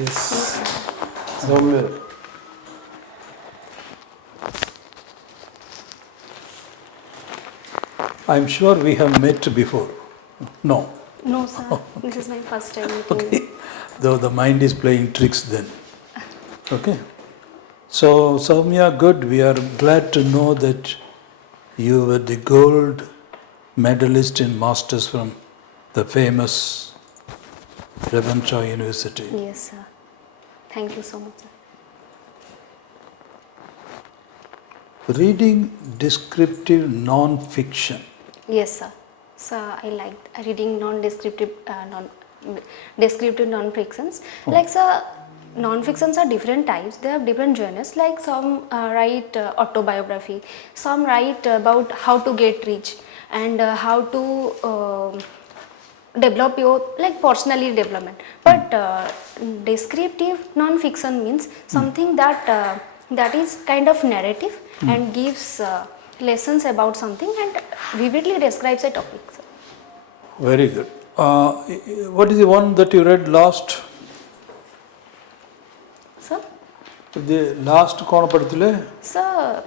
Yes. Somewhere. I'm sure we have met before. No. No, sir. This is my first time meeting. Okay. Though the mind is playing tricks then. Okay. So, Soumya, good. We are glad to know that you were the gold medalist in Masters from the famous Ravenshaw University. Yes, sir. Thank you so much, sir. Reading descriptive non-fiction. Yes, sir. So I liked reading non-descriptive, descriptive non-fictions. Like, sir, non-fictions are different types. They have different genres. Like some write autobiography, some write about how to get rich and how to develop your like personally development. But descriptive non-fiction means something that that is kind of narrative and gives lessons about something and vividly describes a topic. Sir. Very good. What is the one that you read last? Sir? The last कौन पढ़ते So,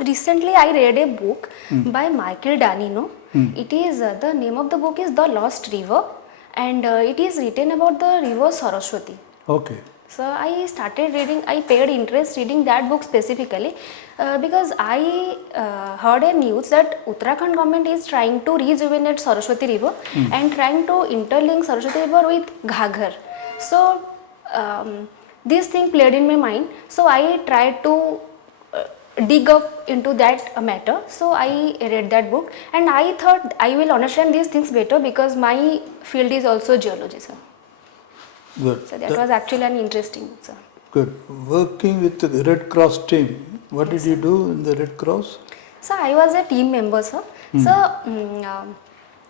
recently I read a book by Michael Danino. It is the name of the book is The Lost River, and it is written about the river Saraswati. Okay. So I started reading. I paid interest reading that book specifically because I heard a news that Uttarakhand government is trying to rejuvenate Saraswati River and trying to interlink Saraswati River with Ghaggar. So this thing played in my mind. So I tried to dig up into that matter. So I read that book and I thought I will understand these things better because my field is also geology, sir. Good. So that was actually an interesting book, sir. Good. Working with the Red Cross team, what did you do in the Red Cross? So I was a team member, sir. So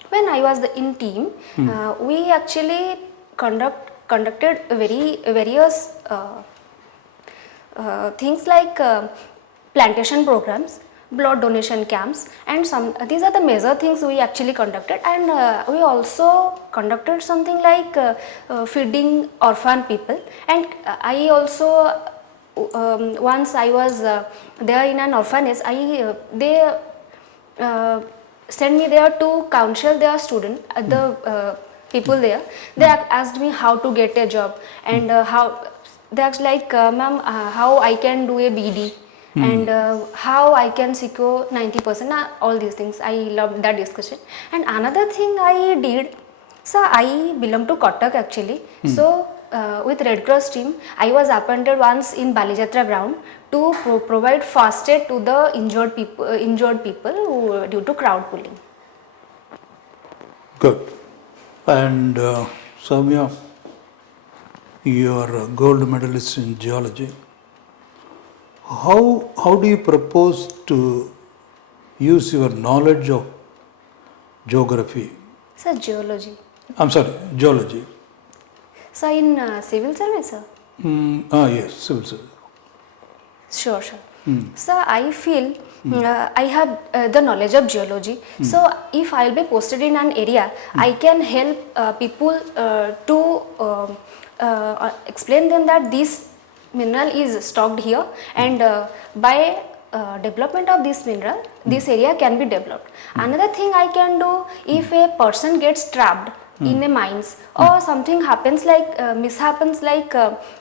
when I was in team, we actually conducted various things like plantation programs, blood donation camps, and these are the major things we actually conducted. And we also conducted something like feeding orphan people. And I also once I was there in an orphanage, they sent me there to counsel their student, the people there. They asked me how to get a job and how they asked like, ma'am, how I can do a BD. And how I can secure 90%, all these things. I loved that discussion. And another thing I did, so I belong to Cuttack actually. So with Red Cross team, I was appointed once in Balijatra ground to provide first aid to the injured people who, due to crowd pulling. Good. And Soumya, you are a gold medalist in geology. How do you propose to use your knowledge of geography? Sir, geology. I'm sorry, geology. So in civil service, sir? Yes, civil service. Sure. So I feel I have the knowledge of geology. So if I will be posted in an area, I can help people to explain them that this mineral is stocked here, and by development of this mineral, this area can be developed. Another thing I can do, if a person gets trapped in a mines or something happens like mishappens like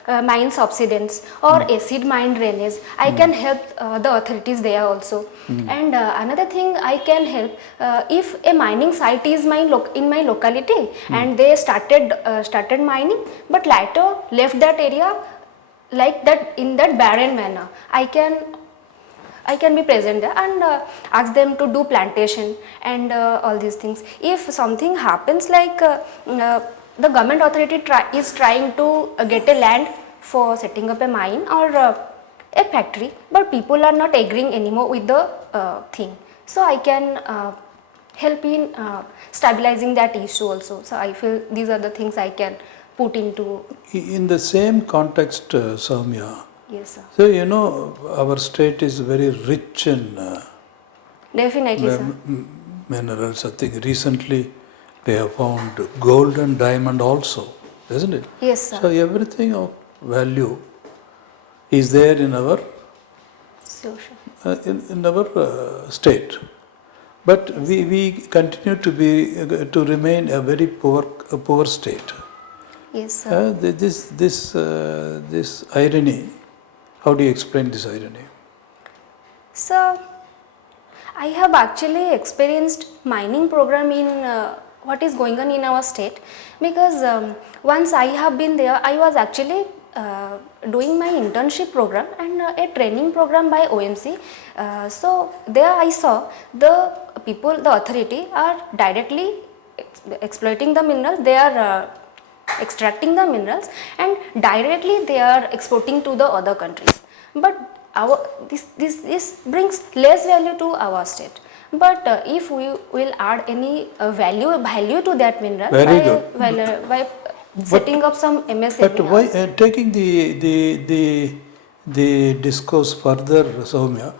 mine subsidence or acid mine drainage, I can help the authorities there also. And another thing I can help, if a mining site is in my locality and they started mining but later left that area like that in that barren manner, I can be present there and ask them to do plantation and all these things. If something happens like the government authority is trying to get a land for setting up a mine or a factory, but people are not agreeing anymore with the thing, so I can help in stabilizing that issue also. So I feel these are the things I can put into. In the same context, Soumya, Yes, sir. so you know our state is very rich in Definitely, sir. minerals. I think recently they have found gold and diamond also, isn't it? Yes, sir. So everything of value is there in our Sure, sure. in our state, but we continue to remain a very poor state. Yes, sir. This irony. How do you explain this irony? So, I have actually experienced mining program in what is going on in our state, because once I have been there, I was actually doing my internship program and a training program by OMC. So there I saw the people, the authority are directly exploiting the minerals. They are extracting the minerals and directly they are exporting to the other countries. But this brings less value to our state. But if we will add any value to that mineral by setting up some MSA. But why taking the discourse further, Soumya?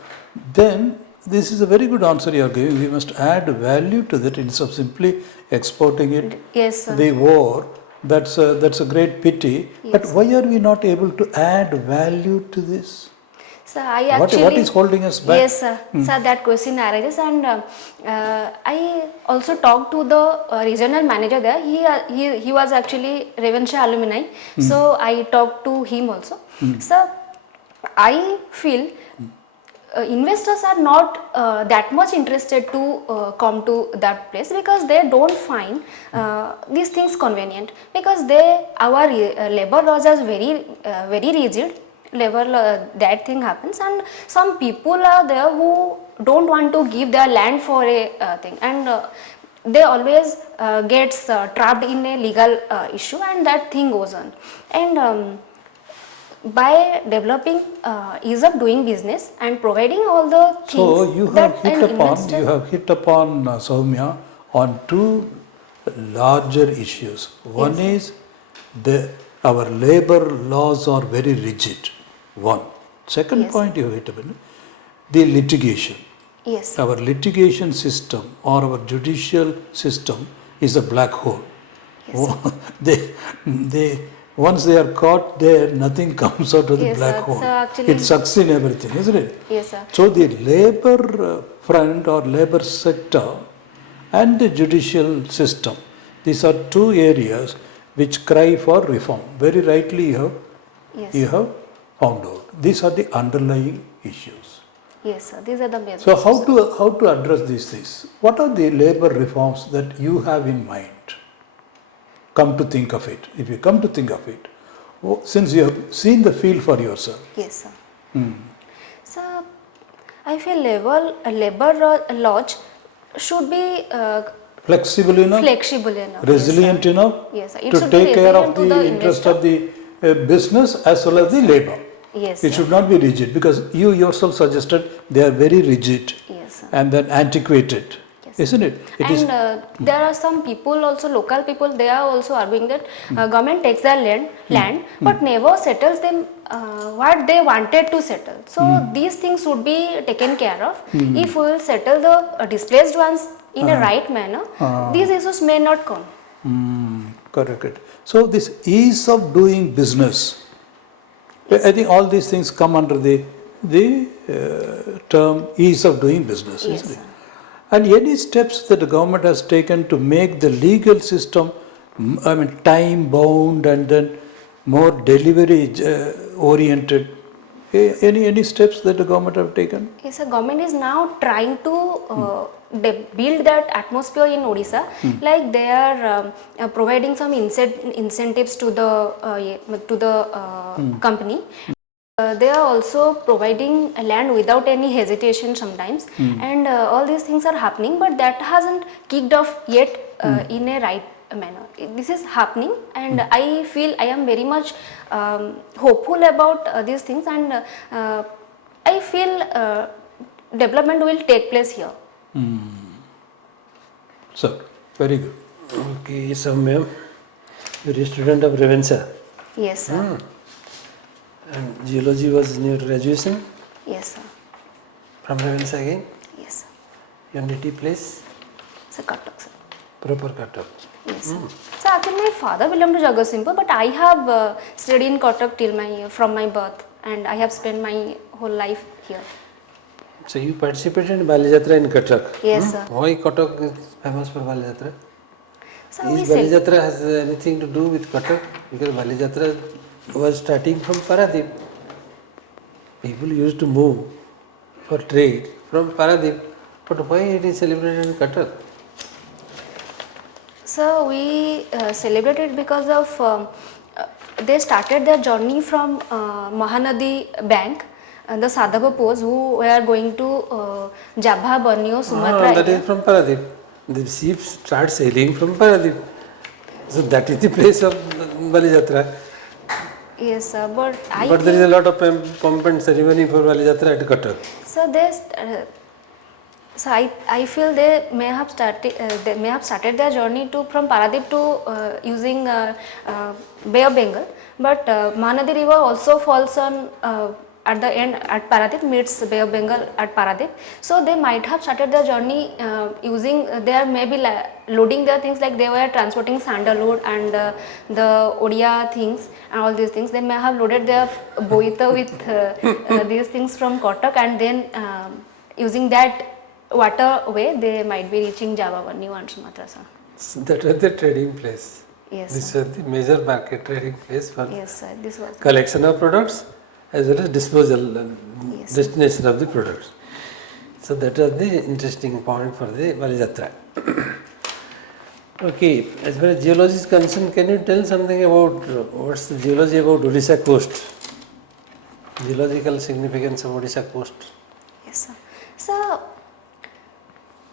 Then this is a very good answer you are giving. We must add value to that instead of simply exporting it. Yes, sir. The war. That's a great pity. Yes, but why are we not able to add value to this? So I actually, what is holding us back? Yes, sir. So that question arises, and I also talked to the regional manager there. He was actually Revenue alumni. So I talked to him also. So I feel investors are not that much interested to come to that place, because they don't find these things convenient, because our labor laws are very rigid. That thing happens, and some people are there who don't want to give their land for a thing, and they always gets trapped in a legal issue, and that thing goes on. And by developing ease of doing business and providing all the things, so you have hit upon Soumya on two larger issues. One is our labor laws are very rigid. One. Second point you hit upon, the litigation. Yes. Our litigation system or our judicial system is a black hole. Yes. Once they are caught there, nothing comes out of the black hole. It sucks in everything, isn't it? Yes, sir. So the labor front or labor sector and the judicial system, these are two areas which cry for reform. Very rightly you have found out. These are the underlying issues. Yes, sir. These are the basics. So how to address these things? What are the labor reforms that you have in mind? Come to think of it. If you come to think of it, since you have seen the field for yourself. Yes, sir. So I feel labor laws should be flexible enough, resilient enough, yes, to take care of the interest of the business as well as the labor. Yes, it should not be rigid, because you yourself suggested they are very rigid, yes, and then antiquated, isn't it? There are some people also, local people, they are also arguing that government takes their land but never settles them what they wanted to settle. So these things should be taken care of. If we will settle the displaced ones in a right manner, these issues may not come. Correct. So this ease of doing business, I think all these things come under the term ease of doing business, isn't it? And any steps that the government has taken to make the legal system, time bound and then more delivery oriented, any steps that the government have taken? Yes, the government is now trying to build that atmosphere in Odisha. Like they are providing some incentives to the company. They are also providing land without any hesitation sometimes, and all these things are happening, but that hasn't kicked off yet in a right manner. This is happening, and I feel I am very much hopeful about these things, and I feel development will take place here. So, very good. Okay, Soumya, you are a student of Revenue. Yes, sir. And geology was in your graduation? Yes, sir. From Revenue again? Yes, sir. Your native place? Sir, Cuttack, sir. Proper Cuttack. Yes. So actually my father belonged to Jagatsinghpur, but I have studied in Cuttack till from my birth, and I have spent my whole life here. So you participated in Baliyatra in Cuttack. Yes, sir. Why Cuttack is famous for Baliyatra? So we Is said, Baliyatra has anything to do with Cuttack? Because Baliyatra was starting from Paradip. People used to move for trade from Paradip. But why it is celebrated in Cuttack? so we celebrated because of they started their journey from Mahanadi bank, the Sadhava Pose who were going to Java, Borneo, Sumatra. That is from Paradip. The ships start sailing from Paradip. So that is the place of Baliyatra. Yes, sir, but But there is a lot of pomp and ceremony for Baliyatra at Cuttack. so I feel they may have started their journey from Paradip to using Bay of Bengal, but Mahanadi river also falls on at the end at Paradip, meets Bay of Bengal at Paradip. So they might have started their journey using they may be loading their things, like they were transporting sandalwood and the Odia things and all these things. They may have loaded their boita with these things from Cuttack, and then using that waterway they might be reaching Java, Borneo and Sumatra. So that was the trading place. Yes, This sir. was the major market trading place for Yes, sir. This was collection of products as well as disposal and Yes. destination of the products. So that was the interesting point for the Baliyatra. Okay, as far as geology is concerned, can you tell something about what's the geology about Odisha coast? Geological significance of Odisha coast. Yes, sir. So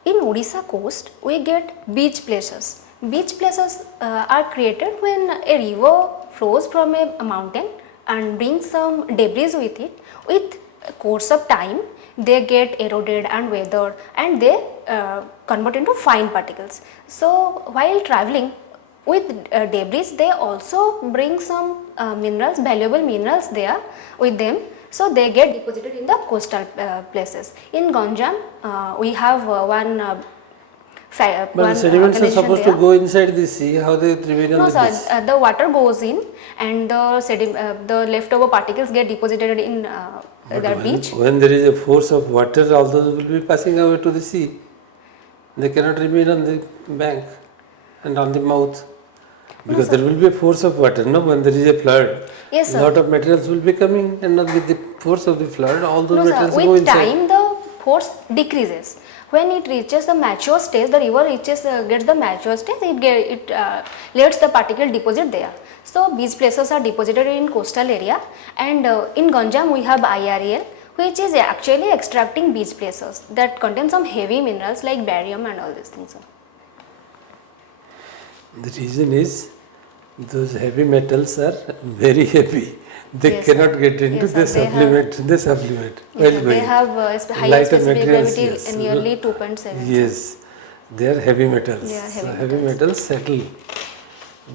in Odisha coast, we get beach places. Beach places are created when a river flows from a mountain and brings some debris with it. With course of time, they get eroded and weathered, and they convert into fine particles. So while traveling with debris, they also bring some minerals, valuable minerals there with them. So they get deposited in the coastal places. In Ganjam, we have one But one the sediments are organization supposed there. to go inside the sea. How they remain No, on the sir. beach? The water goes in, and the leftover particles get deposited in But that beach. when there is a force of water, all those will be passing away to the sea. They cannot remain on the bank and on the mouth. Because there will be a force of water, no? When there is a flood, Yes, a sir. lot of materials will be coming, and with the force of the flood, all those No, sir. materials go With inside. time, the force decreases. When it reaches the mature stage, the river gets the mature stage. It lets the particle deposit there. So beach places are deposited in coastal area, and in Ganjam we have IREL, which is actually extracting beach places that contain some heavy minerals like barium and all these things, sir. The reason is those heavy metals are very heavy. They Yes, sir. cannot get into Yes, the sir. supplement. They supplement. Yes, while they going. have high Lighter specific materials, gravity, yes. nearly 2.7. sir. Yes, they are heavy metals. They are heavy so heavy metals. metals settle.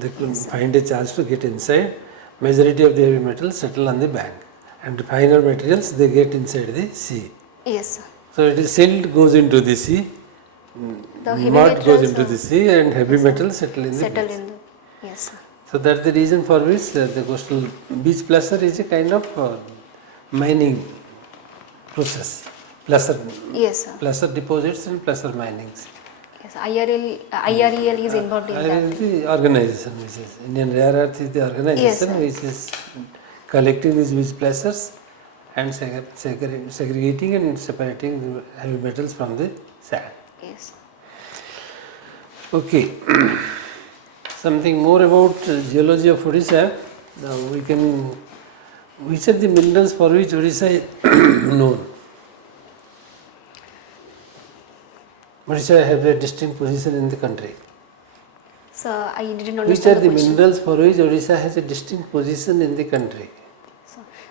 They could find a chance to get inside. Majority of the heavy metals settle on the bank, and the finer materials they get inside the sea. Yes, sir. So it is silt goes into the sea, The heavy mud goes metals, into the sea, and heavy metals settle in the settle beach. in the, yes, sir. So that's the reason for which the coastal beach placer is a kind of mining process. Placer, Yes, sir. placer deposits and placer minings. Yes, IREL is involved in I that. is the organization which is Indian Rare Earth is the organization Yes, sir. which is collecting these beach placers and segregating and separating the heavy metals from the sand. Yes. Okay. Something more about geology of Odisha. Now which are the minerals for which Odisha is known? Odisha have a distinct position in the country. So I didn't Which are understand the the question. minerals for which Odisha has a distinct position in the country?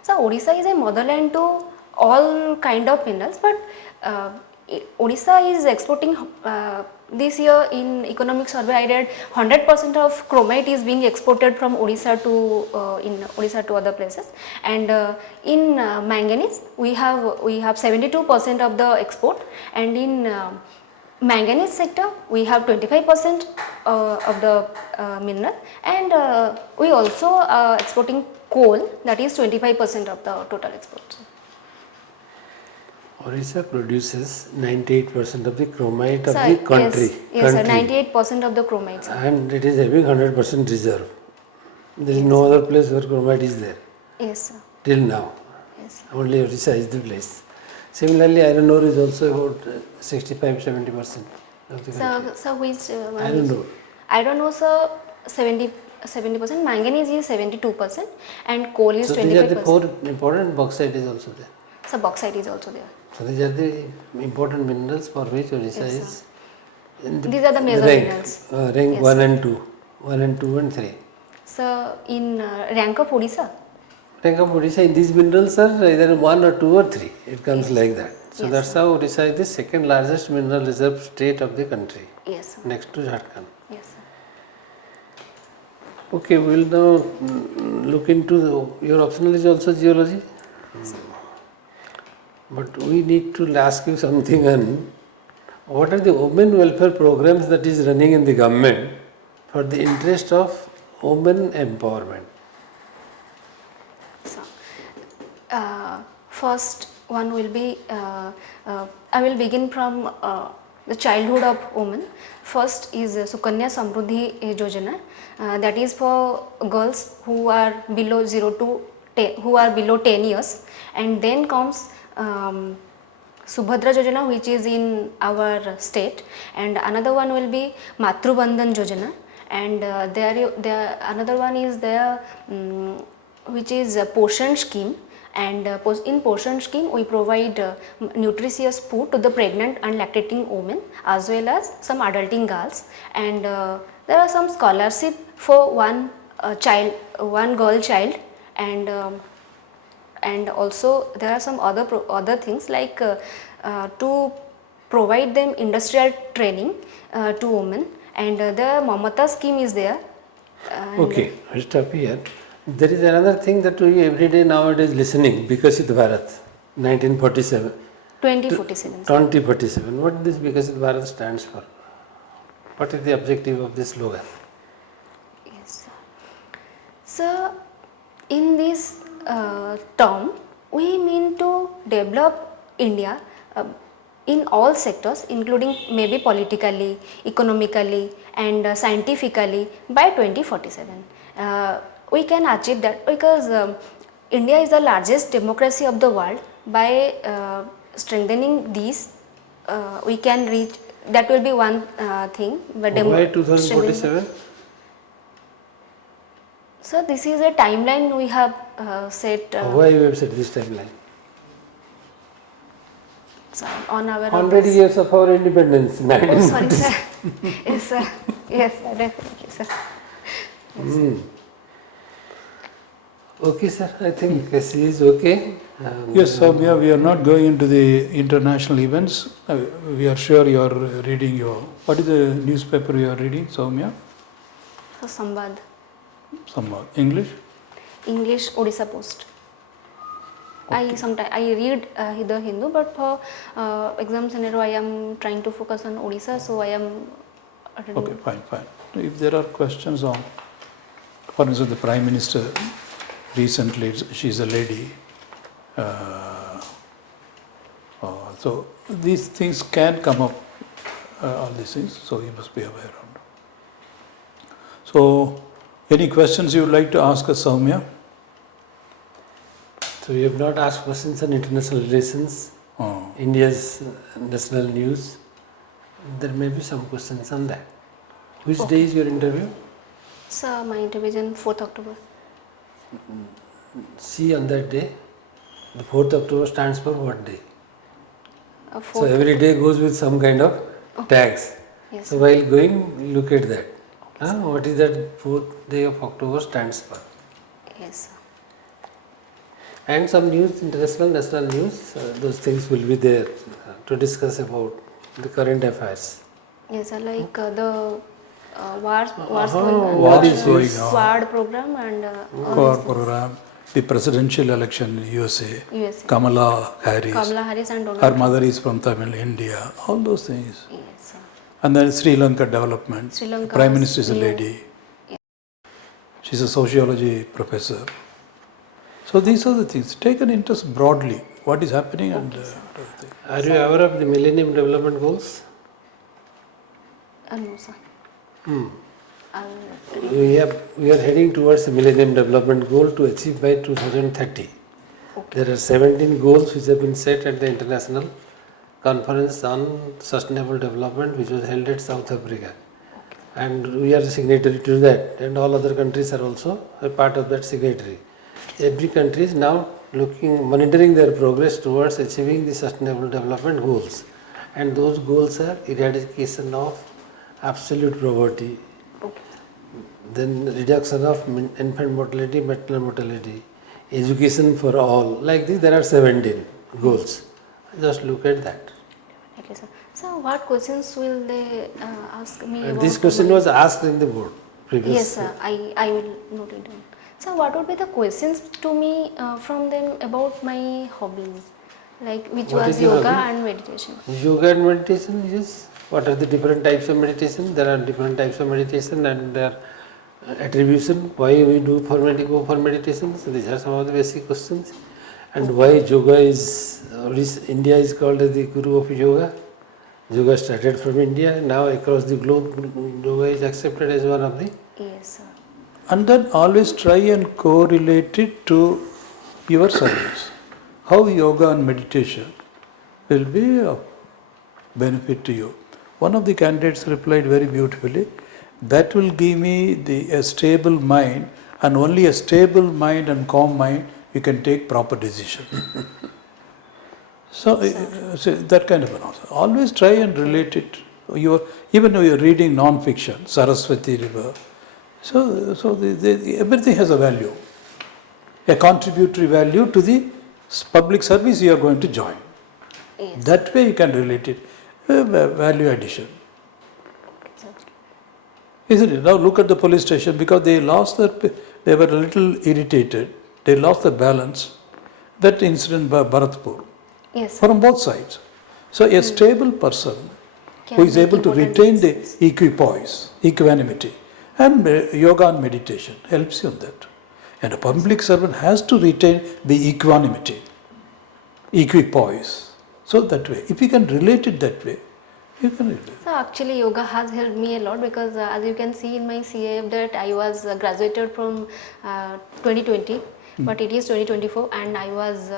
So Odisha is a motherland to all kind of minerals, but Odisha is exporting this year in economic survey I read 100% of chromite is being exported from Odisha to other places, and in manganese we have 72% of the export, and in manganese sector, we have 25% of the mineral, and we also exporting coal, that is 25% of the total exports. Odisha produces 98% of the chromite of Sir, the country. yes, sir, country. 98% of the chromite, sir. And it is having 100% reserve. There is Yes. no other place where chromite is there Yes, sir. till now. Yes, sir. Only Odisha is the place. Similarly, iron ore is also about 65-70% of the country. So which one Iron is- ore. I don't know, sir. 70%. Manganese is 72%, and coal is So these are the 25%. 4 important. Bauxite is also there. So bauxite is also there. So these are the important minerals for which Odisha Yes, is in These are the major rank, minerals. rank Yes, 1 sir. and 2, 1 and 2 and 3. So in rank of Odisha. Rank of Odisha in these minerals are either 1 or 2 or 3. It comes like that. So Yes, that's how Odisha is the second largest mineral reserve state of the country, Yes, sir. next to Jharkhand. Yes, sir. Okay, we will now look into your optional is also geology. But we need to ask you something on what are the women welfare programs that is running in the government for the interest of women empowerment. So, first one will be, I will begin from the childhood of women. First is Sukanya Samruddhi Yojana, that is for girls who are below 0 to 10, who are below 10 years, and then comes Subhadra Yojana, which is in our state, and another one will be Matru Bandhan Yojana, and there another one is there which is a Poshan scheme, and in Poshan scheme we provide nutritious food to the pregnant and lactating women as well as some adulting girls, and there are some scholarship for one girl child, and also there are some other things like to provide them industrial training to women, and the Mamata scheme is there. Okay, I'll stop here. There is another thing that we every day nowadays listening, Viksit Bharat, 1947. 2047. 2047. What this Viksit Bharat stands for? What is the objective of this slogan? Yes. So, in this term, we mean to develop India in all sectors, including maybe politically, economically, and scientifically by 2047. We can achieve that because India is the largest democracy of the world. By strengthening these, we can reach. That will be one thing. But Why 2047? So this is a timeline we have set Why you have set this timeline? on our 100 years of our independence. Oh, sorry, sir. Yes, sir. Yes, sir. Definitely, sir. Okay, sir. I think this is okay. Yes, Soumya, we are not going into the international events. We are sure you are reading what is the newspaper you are reading, Soumya? So Sambad, Some English? English, Odisha Post. I read the Hindu, but for exam scenario I am trying to focus on Odisha, so I am. Okay, fine. If there are questions on, for instance, the Prime Minister recently, she is a lady. So these things can come up, all these things, so you must be aware of. So, any questions you would like to ask us, Soumya? So you have not asked questions on international relations, India's national news. There may be some questions on that. Which day is your interview? So my interview is on 4th October. See on that day, the 4th October stands for what day? 4th. So every day goes with some kind of tags. Yes. So while going, look at that. What is that 4th day of October stands for? Yes. And some news, international, national news, those things will be there to discuss about the current affairs. Yes, sir, like the wars War going on, is going on. SWORD program and Core program, the presidential election in USA, USA. Kamala Harris, Kamala Harris and Donald her Trump. mother is from Tamil India, all those things. Yes, sir. And then Sri Lanka development. Sri Lanka's Prime Minister is a new- lady. She's a sociology professor. So these are the things. Take an interest broadly. What is happening and everything. Are you aware of the Millennium Development Goals? No, sir. I'll- We are heading towards the Millennium Development Goal to achieve by 2030. There are 17 goals which have been set at the International Conference on Sustainable Development, which was held at South Africa. And we are signatory to that, and all other countries are also a part of that signatory. Every country is now monitoring their progress towards achieving the Sustainable Development Goals. And those goals are eradication of absolute poverty, then reduction of infant mortality, maternal mortality, education for all. Like this, there are 17 goals. Just look at that. Okay, sir. So, what questions will they ask me about? This question was asked in the board previously. Yes, sir. I will note it down. So, what would be the questions to me from them about my hobbies? Like which What was is your yoga hobby? and meditation. Yoga and meditation, yes. What are the different types of meditation? There are different types of meditation and their attribution. Why we do go for meditation? So these are some of the basic questions. And why yoga is, India is called as the guru of yoga. Yoga started from India. Now across the globe, yoga is accepted as one of the. Yes, sir. And then always try and correlate it to your service. How yoga and meditation will be of benefit to you. One of the candidates replied very beautifully, that will give me a stable mind, and only a stable mind and calm mind you can take proper decision. So that kind of an answer. Always try and relate it. Even though you're reading non-fiction, Saraswati River, so everything has a value, a contributory value to the public service you are going to join. Yes. That way you can relate it, value addition. Sir. Isn't it? Now look at the police station, because they were a little irritated, they lost their balance. That incident by Bharatpur, Yes, sir. from both sides. So a stable person Can who is make able to important retain the decisions. equipoise, equanimity, and yoga and meditation helps you in that. And a public servant has to retain the equanimity, equipoise. So that way, if you can relate it that way, you can relate. So actually yoga has helped me a lot, because as you can see in my CAF that I was graduated from 2020, but it is 2024, and I was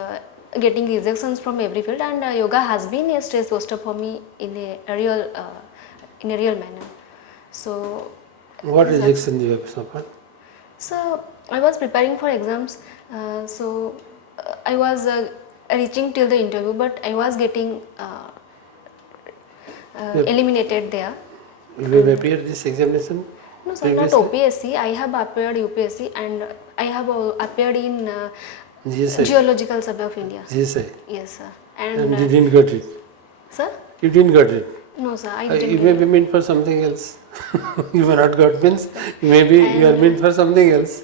getting rejections from every field, and yoga has been a stress buster for me in a real manner. So What rejection you have suffered? So I was preparing for exams, I was reaching till the interview, but I was getting eliminated there. You have appeared this examination? No, sir, not OPSC. I have appeared UPSC, and I have appeared in GSI. Geological Survey of India. GSI. Yes, sir. And you didn't get it. Sir? You didn't get it. No, sir. I You didn't. may be meant for something else. You were not got means maybe you are meant for something else.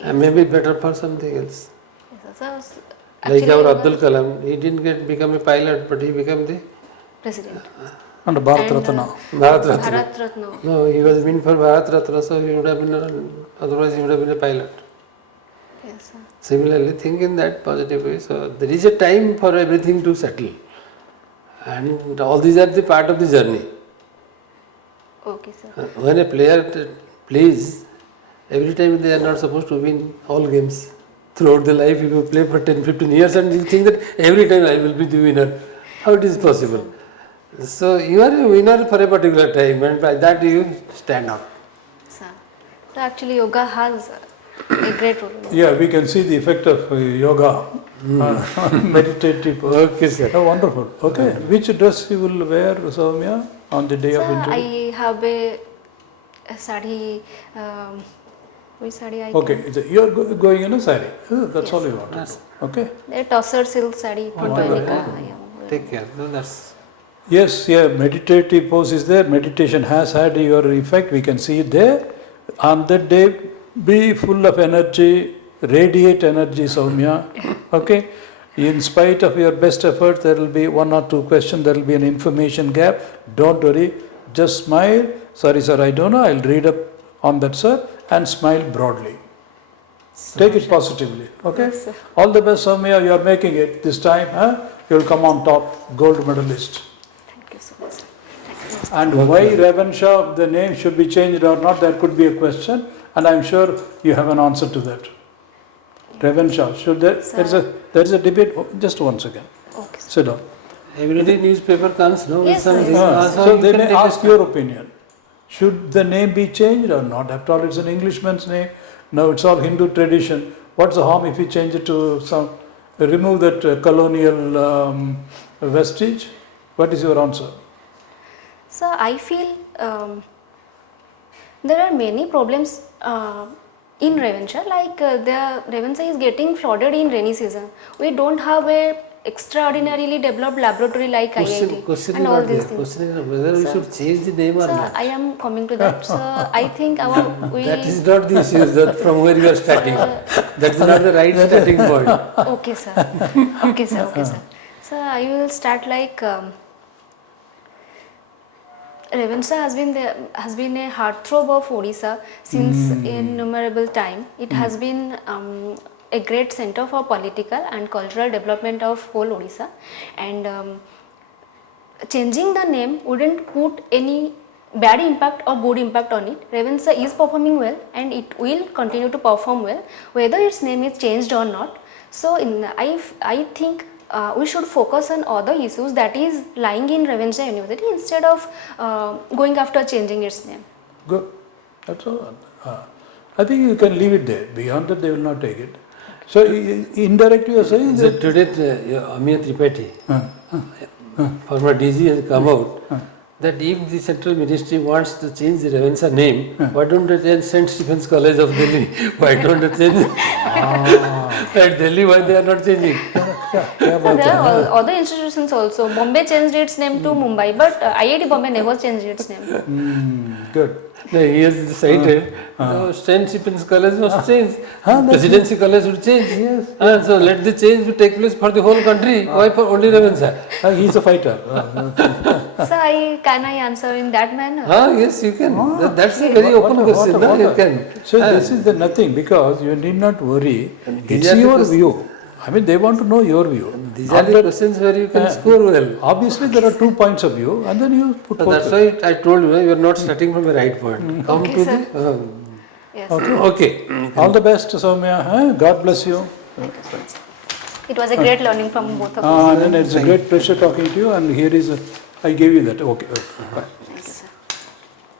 And maybe better for something else. Yes, sir. So, Like actually, our I was Abdul Kalam, he didn't become a pilot, but he became the president. And Bharat And, Ratna. Bharat Ratna. Bharat Ratna. No, he was meant for Bharat Ratna, so he would have been, otherwise he would have been a pilot. Yes, sir. Similarly, think in that positive way. So there is a time for everything to settle. And all these are the part of the journey. Okay, sir. When a player plays, every time they are not supposed to win all games. Throughout the life, if you play for 10-15 years and you think that every time I will be the winner, how it is possible? So you are a winner for a particular time, and by that you stand out. Sir. So actually yoga has a great role. Yeah, we can see the effect of yoga, meditative. Okay, sir. Oh, wonderful. Okay, which dress you will wear, Soumya, on the day of Sir, interview? I have a sari, which sari I Okay, you are going in a sari. That's Yes. all you want to do. Okay. can? A tosser silk sari for wonderful. Dominica. I am wearing. Take care. No, that's Yes, yeah, meditative pose is there. Meditation has had your effect. We can see it there. On that day, be full of energy, radiate energy, Soumya. Okay? In spite of your best effort, there will be one or two questions, there will be an information gap. Don't worry. Just smile. Sorry, sir, I don't know. I'll read up on that, sir, and smile broadly. Take it positively. Okay? Yes, sir. All the best, Soumya. You are making it this time. Huh? You'll come on top, gold medalist. Thank you so much, sir. And why Revansha, the name should be changed or not, there could be a question, and I'm sure you have an answer to that. Revansha, should there is a debate. Oh, just one second. Okay, sir. Sit down. Every day newspaper comes, no? Yes, Some sir. reason. So you they can may take ask a- your opinion. Should the name be changed or not? After all, it's an Englishman's name. Now it's all Hindu tradition. What's the harm if you change it to some, remove that colonial vestige? What is your answer? So I feel there are many problems in Revansha, like the Revansha is getting flooded in rainy season. We don't have a extraordinarily developed laboratory like IIT Question and is all not these there. things. Question is whether we Sir. should change the name or So not. I am coming to that. So I think we That is not the issue that from where you are starting. That is not the right starting point. okay, sir. Okay, sir. Okay, sir. So I will start like Revansha has been a heartthrob of Odisha since innumerable time. It has been a great center for political and cultural development of whole Odisha, and changing the name wouldn't put any bad impact or good impact on it. Revansha is performing well and it will continue to perform well whether its name is changed or not. So I think we should focus on other issues that is lying in Revansha University instead of going after changing its name. Good. That's all. I think you can leave it there. Beyond that, they will not take it. So indirectly you are saying So that. today, Amit Tripathi, former DG, has come out that if the central ministry wants to change the Revansha name, why don't they change St. Stephen's College of Delhi? Why don't they change at Delhi? Why they are not changing? क्या बात There है? are other institutions also. Bombay changed its name to Mumbai, but IIT Bombay never changed its name. Good. No, he has decided St. Stephen's College must change. Presidency College would change. Yes. So let the change take place for the whole country. Why for only Revansha? He's a fighter. So can I answer in that manner? Yes, you can. That's a very open question. No, you can. So this is the nothing, because you need not worry. these It's are the your questions- view. I mean, they want to know your view. These are the questions where you can score well. Obviously, there are 2 points of view, and then you put So both. that's why I told you, you are not starting from the right point. Come Okay, to sir. the. Yes. Okay. All the best, Soumya. Huh? God bless you. It was a great learning from both of us. And then it's a great pleasure talking to you. And here is, I gave you that. Okay. Bye. Thank you, sir.